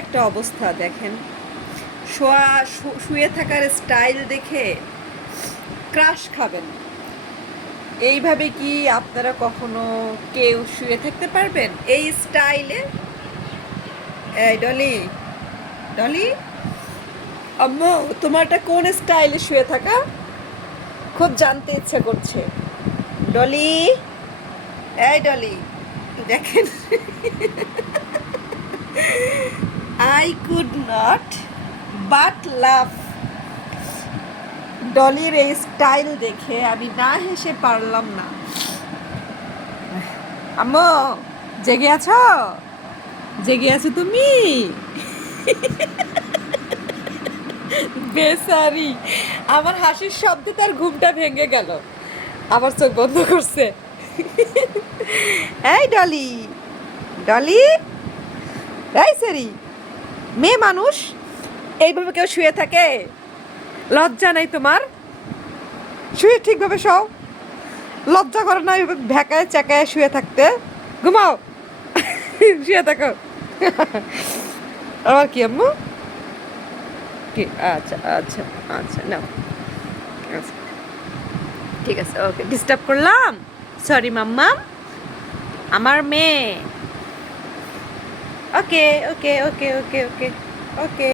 একটা অবস্থা দেখেন, শুয়ে থাকার স্টাইল দেখে ক্রাশ খাবেন। এইভাবে কি আপনারা কখনো কেউ শুয়ে থাকতে পারবেন এই স্টাইলে? এই ডলি, ডলি, আম্মু তোমারটা কোন স্টাইলে শুয়ে থাকা? খুব জানতে ইচ্ছা করছে। ডলি, এই ডলি, দেখেন, আই কুড নট বাট লাভ। ডলির এই স্টাইল দেখে আমি না হেসে পারলাম না। আম্মু জেগে আছো? জেগে আছো তুমি? বেচারি, আমার হাসির শব্দে তার ঘুমটা ভেঙে গেল, আবার চোখ বন্ধ করছে। এই ডলি, ডলি, এই সেরি, মেয়ে মানুষ এইভাবে কেউ শুয়ে থাকে? লজ্জা নাই তোমার? শুয়ে ঠিকভাবে শোও, লজ্জা করে না এইভাবে ভেকায় চেকায় শুয়ে থাকতে? ঘুমাও, শুয়ে থাকো। আবার কি আম্মু? কি? আচ্ছা আচ্ছা আচ্ছা, নাও, আচ্ছা ঠিক আছে, ওকে, ডিস্টার্ব করলাম, সরি মাম্মা, আমার মেয়ে। ওকে ওকে ওকে ওকে ওকে ওকে।